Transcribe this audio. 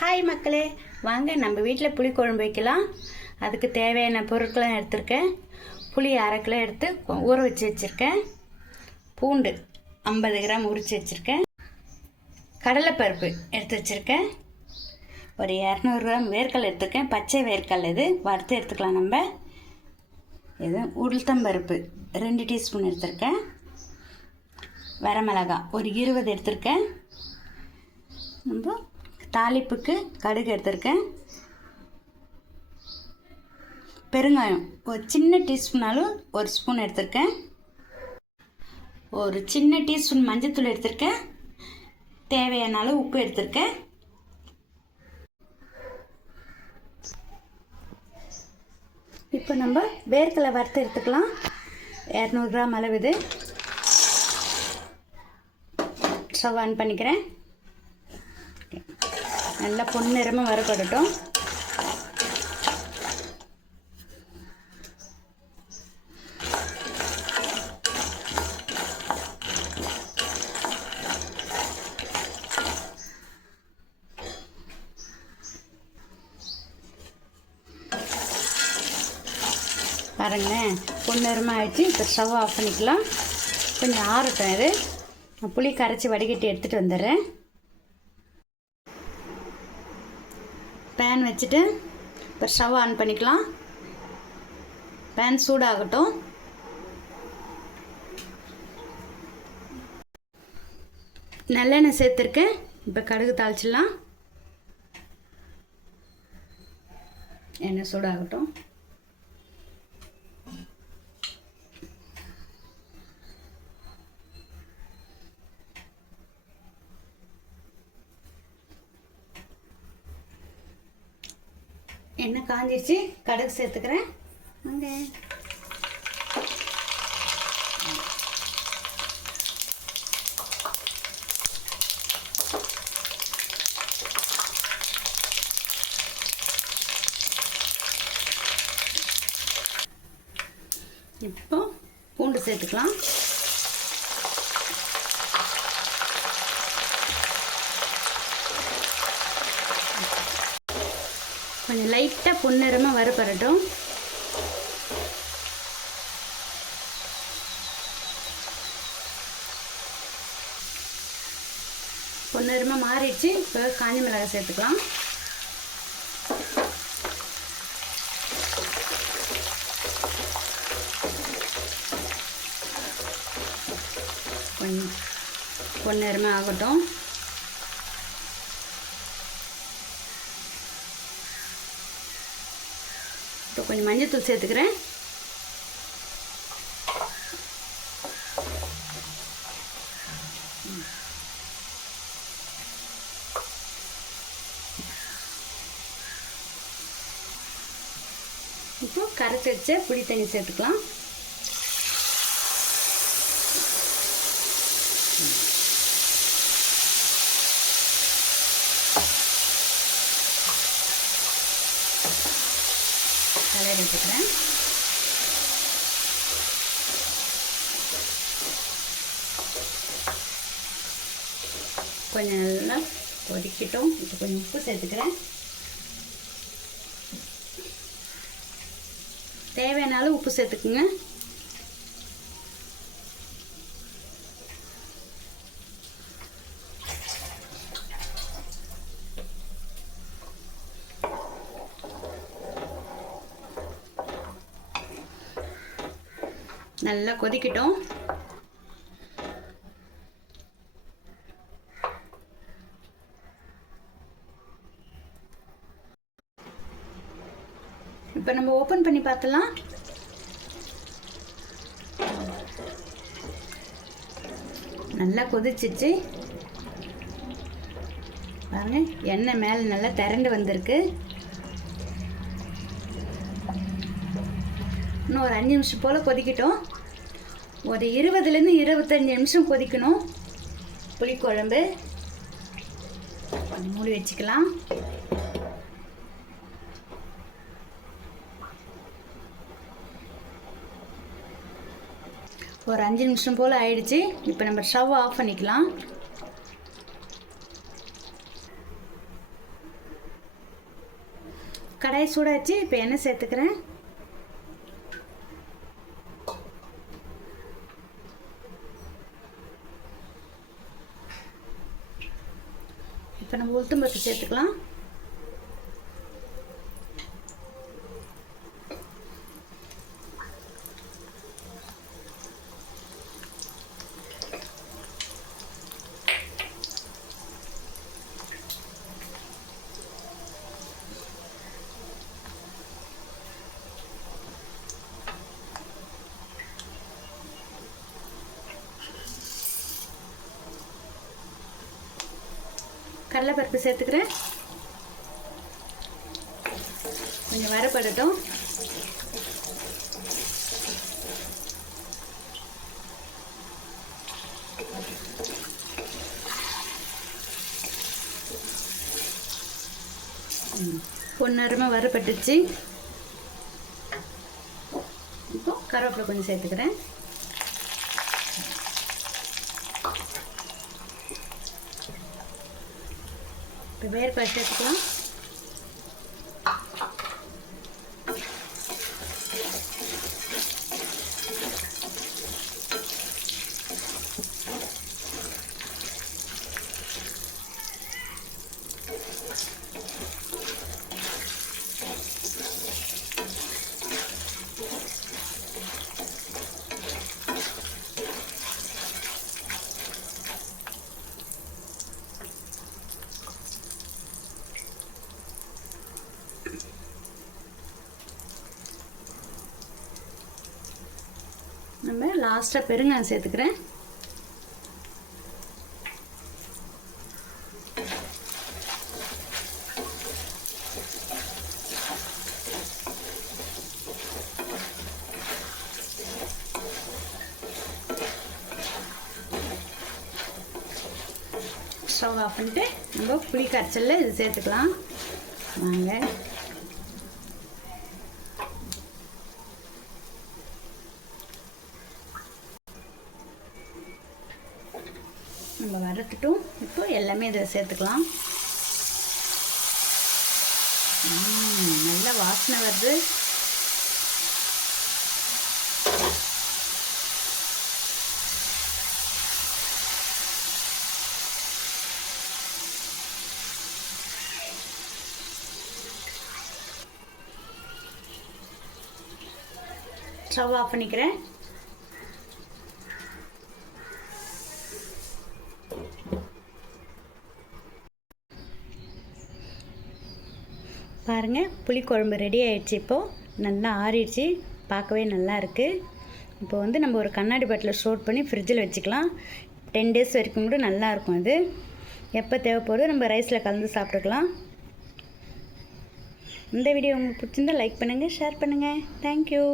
Hi மக்களே, வாங்க நம்ம வீட்டில் புளி குழம்பு வைக்கலாம். அதுக்கு தேவையான பொருட்கள்லாம் எடுத்திருக்கேன். புளி 1/2 கிலோ எடுத்து ஊற வச்சு வச்சுருக்கேன். பூண்டு 50 கிராம் உரித்து வச்சுருக்கேன். கடலைப்பருப்பு எடுத்து வச்சுருக்கேன். ஒரு 200 கிராம் வேர்க்கடலை எடுத்துருக்கேன். பச்சை வேர்க்கடலை இது வறுத்து எடுத்துக்கலாம். நம்ம இது உளுத்தம்பருப்பு 2 டீஸ்பூன் எடுத்திருக்கேன். வரமிளகாய் ஒரு 20 எடுத்திருக்கேன். நம்ம தாளிப்புக்கு கடுகு எடுத்திருக்கேன். பெருங்காயம் ஒரு சின்ன டீஸ்பூனாலும் ஒரு ஸ்பூன் எடுத்திருக்கேன். ஒரு சின்ன டீஸ்பூன் மஞ்சள்தூள் எடுத்திருக்கேன். தேவையான அளவு உப்பு எடுத்திருக்கேன். இப்போ நம்ம வேர்க்கடலை வறுத்து எடுத்துக்கலாம். 200 கிராம் அளவு இது. ஸ்டவ் ஆன் பண்ணிக்கிறேன். நல்லா பொன்னிறமாக வறுபடட்டும். பாருங்களேன், பொன்னிறமாக ஆயிடுச்சு. இப்போ ஸ்டவ் ஆஃப் பண்ணிக்கலாம். கொஞ்சம் ஆறட்டும். இது புளி கரைச்சி வடிகட்டி எடுத்துகிட்டு வந்துடுறேன். பேன் வச்சுட்டு இப்போ ஸ்டவ் ஆன் பண்ணிக்கலாம். பேன் சூடாகட்டும். நல்லெண்ணெய் சேர்த்துருக்கேன். இப்போ கடுகு தாளிச்சிடலாம். எண்ணெய் சூடாகட்டும். எண்ணெய் காஞ்சிருச்சு. கடுகு சேர்த்துக்கிறேன். வாங்க. இப்போ பூண்டு சேர்த்துக்கலாம். கொஞ்சம் லைட்டாக பொன்னிறமாக வறுபடட்டும். பொன்னிறமாக மாறிடுச்சு. இப்போ காஞ்ச மிளகாய் சேர்த்துக்கலாம். கொஞ்சம் பொன்னிறமாக ஆகட்டும். இப்போ கொஞ்சம் மஞ்சள்தூள் சேர்த்துக்கிறேன். இப்போ கரைச்சி வச்ச புளி தண்ணி சேர்த்துக்கலாம். கலரி வச்சுக்கிறேன். கொஞ்சம் நல்லா கொதிக்கட்டும். இப்போ கொஞ்சம் உப்பு சேர்த்துக்கிறேன். தேவையான அளவு உப்பு சேர்த்துக்குங்க. நல்லா கொதிக்கட்டும். இப்போ நம்ம ஓப்பன் பண்ணி பார்த்தலாம். நல்லா கொதிச்சிச்சு. பாருங்க, எண்ணெய் மேலே நல்லா திரண்டு வந்திருக்கு. இன்னும் ஒரு 5 நிமிஷம் போல் கொதிக்கட்டும். ஒரு 20லேருந்து 25 நிமிஷம் கொதிக்கணும் புளிக்குழம்பு. மூடி வச்சுக்கலாம். ஒரு 5 நிமிஷம் போல் ஆயிடுச்சு. இப்போ நம்ம ஸ்டவ் ஆஃப் பண்ணிக்கலாம். கடாய் சூடாச்சு. இப்போ எண்ணெய் சேர்த்துக்கிறேன். இப்போ நம்ம உளுத்தம்பருப்பு சேர்த்துக்கலாம். கடலைப்பருப்பு சேர்த்துக்கிறேன். கொஞ்சம் வறுபடட்டும். பொன்னரமாக வறுபட்டுச்சு. இப்போ கருவேப்பிலை கொஞ்சம் சேர்த்துக்கிறேன். இப்போ வேர்க்கடலை சேர்த்துக்கலாம். நம்ம லாஸ்ட்டாக பெருங்காயம் சேர்த்துக்கிறேன். ஸ்டவ் ஆஃப் பண்ணிட்டு நம்ம புளி கரைச்சல்ல இது சேர்த்துக்கலாம். வாங்க. நம்ம வறுத்துட்டும் இப்போ எல்லாமே இதை சேர்த்துக்கலாம். நல்ல வாசனை வருது. ஸ்டவ் ஆஃப் பண்ணிக்கிறேன். பாருங்கள், புளிக்குழம்பு ரெடி ஆகிடுச்சு. இப்போது நல்லா ஆறிடுச்சு. பார்க்கவே நல்லா இருக்குது. இப்போ வந்து நம்ம ஒரு கண்ணாடி பாட்டில் ஸ்டோர் பண்ணி ஃப்ரிட்ஜில் வச்சுக்கலாம். 10 days வரைக்கும் கூட நல்லாயிருக்கும். அது எப்போ தேவைப்படுதோ நம்ம ரைஸில் கலந்து சாப்பிட்டுக்கலாம். இந்த வீடியோ உங்களுக்கு பிடிச்சிருந்தால் லைக் பண்ணுங்கள், ஷேர் பண்ணுங்கள். தேங்க்யூ.